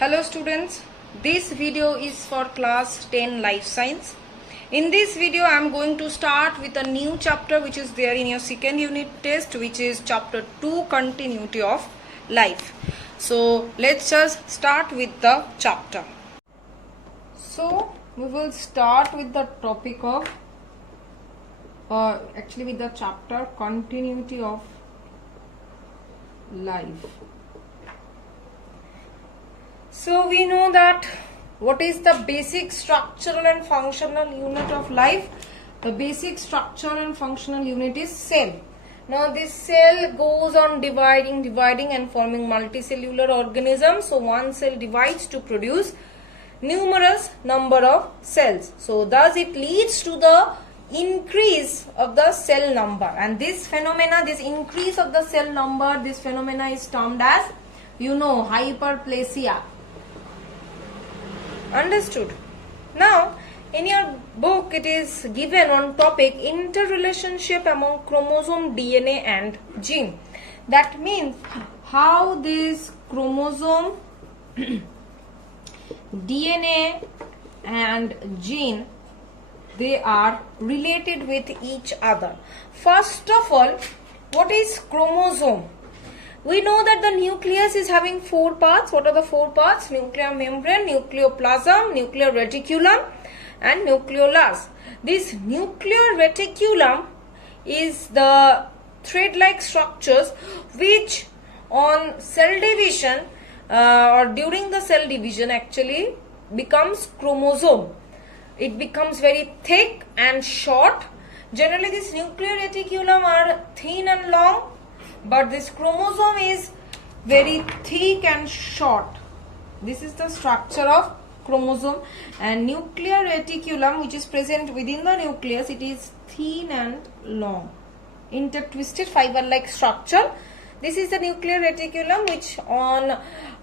Hello students, this video is for class 10 life science. In this video I am going to start with a new chapter which is there in your second unit test, which is chapter 2, continuity of life. So let's just start with the chapter. So we will start with the topic of with the chapter continuity of life. So we know that what is the basic structural and functional unit of life? The basic structural and functional unit is cell. Now this cell goes on dividing and forming multicellular organisms. So one cell divides to produce numerous number of cells. So thus it leads to the increase of the cell number, and this phenomena, this increase of the cell number, this phenomena is termed as, hyperplasia. Understood? Now in your book it is given on topic interrelationship among chromosome, DNA and gene. That means how this chromosome, DNA and gene, they are related with each other. First of all, what is chromosome? We know that the nucleus is having 4 parts. What are the 4 parts? Nuclear membrane, nucleoplasm, nuclear reticulum and nucleolus. This nuclear reticulum is the thread-like structures which on cell division or during the cell division actually becomes chromosome. It becomes very thick and short. Generally this nuclear reticulum are thin and long, but this chromosome is very thick and short. This is the structure of chromosome, and nuclear reticulum which is present within the nucleus, it is thin and long, intertwisted fiber-like structure. This is the nuclear reticulum which on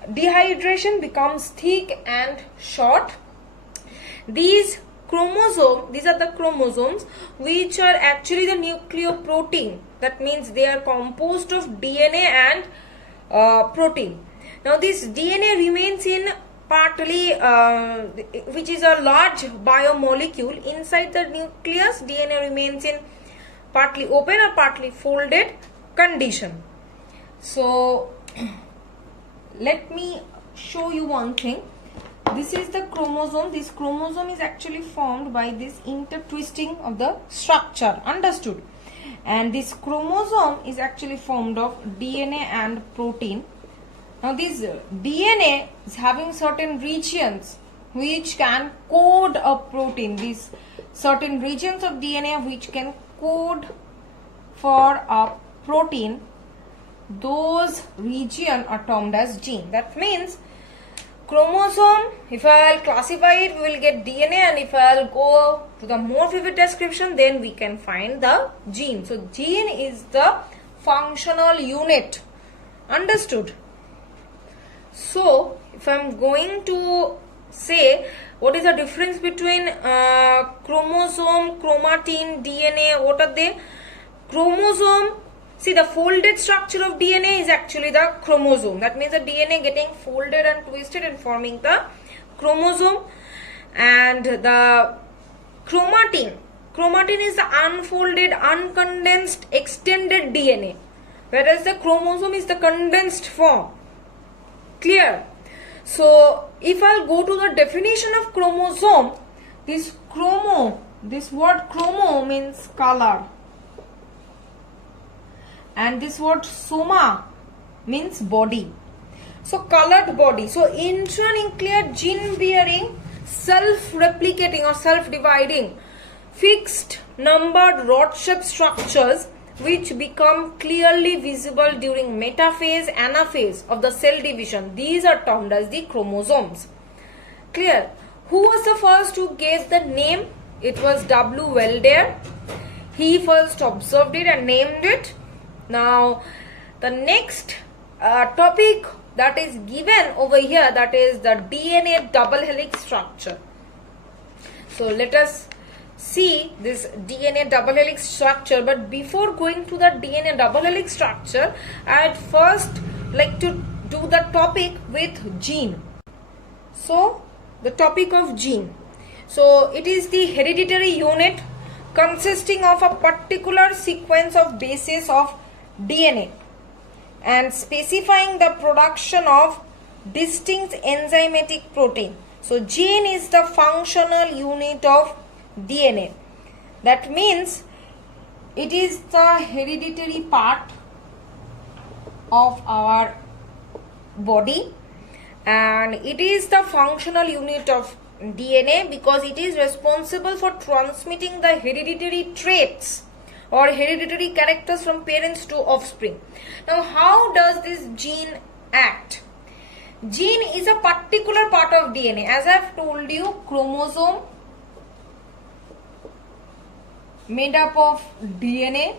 dehydration becomes thick and short. These are the chromosomes which are actually the nucleoprotein. That means they are composed of DNA and protein. Now this DNA remains in partly, which is a large biomolecule inside the nucleus. DNA remains in partly open or partly folded condition. So let me show you one thing. This is the chromosome. This chromosome is actually formed by this intertwisting of the structure. Understood? And this chromosome is actually formed of DNA and protein. Now this DNA is having certain regions which can code a protein. These certain regions of DNA which can code for a protein, those regions are termed as gene. That means chromosome, if I'll classify it, we will get DNA, and if I'll go to the more vivid description, then we can find the gene. So gene is the functional unit. Understood? So if I'm going to say what is the difference between chromosome, chromatin, DNA, what are they? Chromosome, see, the folded structure of DNA is actually the chromosome. That means the DNA getting folded and twisted and forming the chromosome. And the chromatin is the unfolded, uncondensed, extended DNA. Whereas the chromosome is the condensed form. Clear? So if I'll go to the definition of chromosome, this word chromo means color. And this word soma means body. So colored body. So intranuclear gene bearing, self-replicating or self-dividing, fixed numbered rod-shaped structures which become clearly visible during metaphase, anaphase of the cell division. These are termed as the chromosomes. Clear? Who was the first who gave the name? It was W. Welder. He first observed it and named it. Now the next topic that is given over here, that is the DNA double helix structure. So let us see this DNA double helix structure, but before going to the DNA double helix structure, I would first like to do the topic with gene. So the topic of gene. So it is the hereditary unit consisting of a particular sequence of bases of DNA and specifying the production of distinct enzymatic protein. So gene is the functional unit of DNA. That means it is the hereditary part of our body, and it is the functional unit of DNA because it is responsible for transmitting the hereditary traits or hereditary characters from parents to offspring. Now, how does this gene act? Gene is a particular part of DNA. As I have told you, chromosome made up of DNA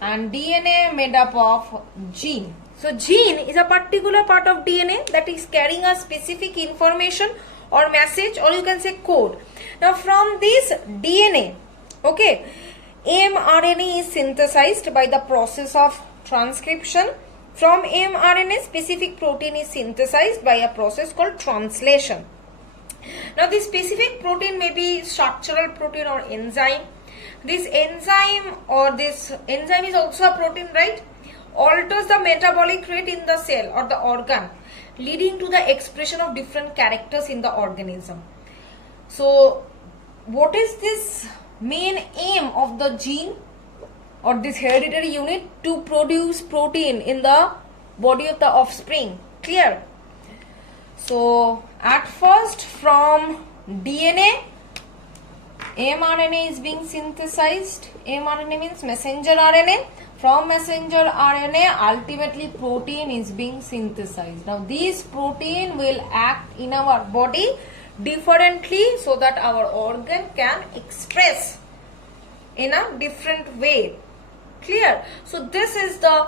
and DNA made up of gene. So gene is a particular part of DNA that is carrying a specific information or message, or you can say code. Now from this DNA, okay, mRNA is synthesized by the process of transcription. From mRNA, specific protein is synthesized by a process called translation. Now this specific protein may be structural protein or enzyme. This enzyme is also a protein, right? Alters the metabolic rate in the cell or the organ, leading to the expression of different characters in the organism. So what is this main aim of the gene or this hereditary unit? To produce protein in the body of the offspring. Clear? So at first from DNA, mRNA is being synthesized. mRNA means messenger RNA. From messenger RNA, ultimately protein is being synthesized. Now this protein will act in our body differently so that our organ can express in a different way. Clear? So this is the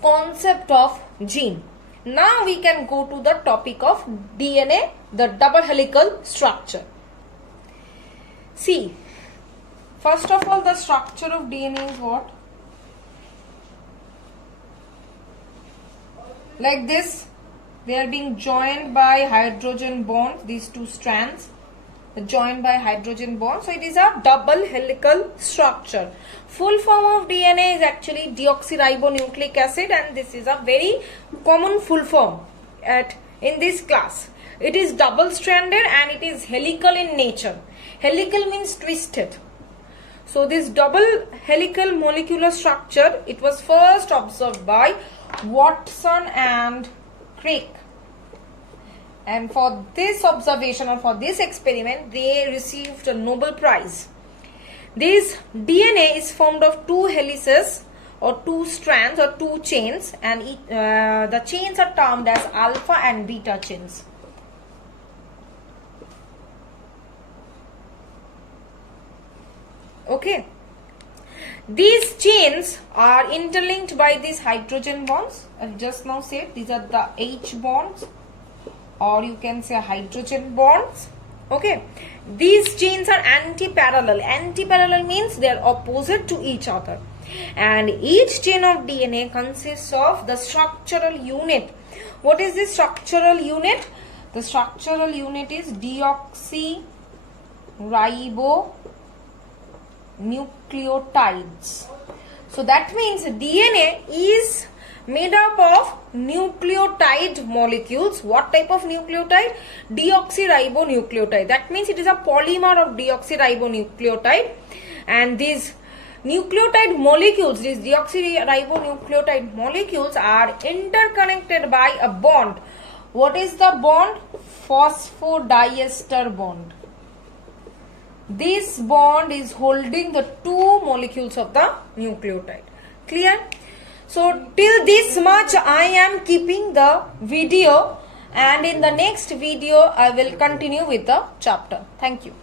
concept of gene. Now we can go to the topic of DNA, the double helical structure. See, first of all, the structure of DNA is what? Like this, they are being joined by hydrogen bonds, these two strands are joined by hydrogen bonds. So it is a double helical structure. Full form of DNA is actually deoxyribonucleic acid, and this is a very common full form in this class. It is double stranded and it is helical in nature. Helical means twisted. So this double helical molecular structure, it was first observed by Watson and Crick. And for this observation or for this experiment, they received a Nobel Prize. This DNA is formed of two helices or two strands or two chains, and the chains are termed as alpha and beta chains. Okay. These chains are interlinked by these hydrogen bonds. I've just now said these are the H bonds, or you can say hydrogen bonds. Okay. These chains are anti-parallel. Anti-parallel means they are opposite to each other. And each chain of DNA consists of the structural unit. What is this structural unit? The structural unit is deoxyribonucleotides. So that means DNA is made up of nucleotide molecules. What type of nucleotide? Deoxyribonucleotide. That means it is a polymer of deoxyribonucleotide, and these nucleotide molecules, these deoxyribonucleotide molecules are interconnected by a bond. What is the bond? Phosphodiester bond. This bond is holding the two molecules of the nucleotide. Clear? So till this much I am keeping the video, and in the next video I will continue with the chapter. Thank you.